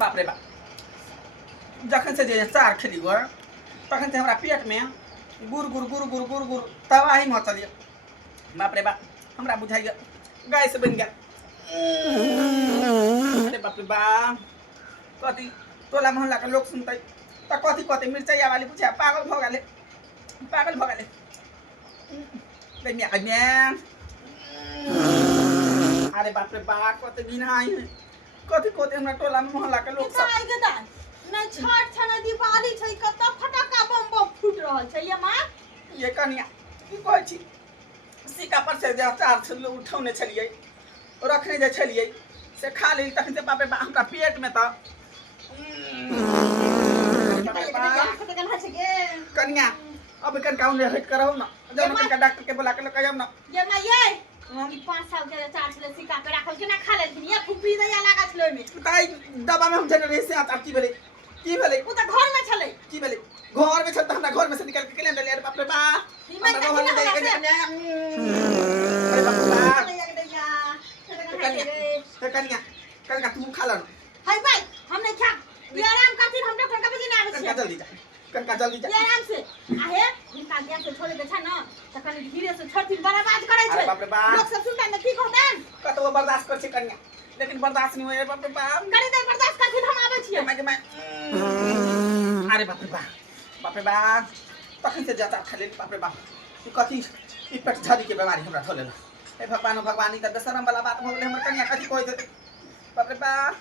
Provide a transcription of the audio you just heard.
बाप रे बाप जखन से जे चार खेली हुआ तखन से हमरा पेट में गुर गुर गुर गुर गुर गुर तबाही मचल ये बाप रे बाप हमरा बुझाइए गैस बन गया अरे बाप रे बाप कथी टोला मोहल्ला के लोग सुनते तो कथी कथी मिर्चैया वाली पूछे पागल भ गए अरे बाप रे बाप कते दिन आई कथी कथी हमरा टोला मोहल्ला के लोग सब नहीं छठ छना दिवाली छै कत फटाका बम बम फूट रहल छै ये मां ये कनिया की कहै छी सिक्का पर से जे अचार छल उठौने छलिए रखने जे छलिए से खा लेली तखन से बाप रे बाप हमरा पेट में त कनिया अब कन काउन रे हट करौ न जब कन डॉक्टर के बुला के कहब न ये मां ये 5 साल के अचार छले सिक्का पे राखल केना खा लेथिन ये फुफी दया लागा छले ओमे ताई दबा में हम जने रे से अचार की भेलै उ त घर में छले की भेलै घर में छल त हमरा घर में से निकाल के केले देले अरे बाप रे बाप अरे बाप रे बाप कनिया तू खा लन हाय भाई हम नहीं खा ये आराम करथिन हम डॉक्टर के बजे ना आवे छी कनका जल्दी जा ये आराम से आहे इनका गैस से छोड़े के छ न त कनी धीरे से छठिन बर्बाद करे छै बाप रे बाप लोग सब सुनता न की कहतन कतौ बर्दाश्त कर छै कनिया लेकिन बर्दाश्त नहीं होए बाप रे बाप कनी देर बर्दाश्त करथिन हम आवे छी मैं अरे बाप रे बाप तखन से जाता खा ले बाप रे बाप ई कथी ई पेट झड़ी के बीमारी हमरा धो लेला ए भगवान भगवान ई त बेशरम वाला बात भ गेलै हमर कनिया कथी कहै देते बाप रे बाप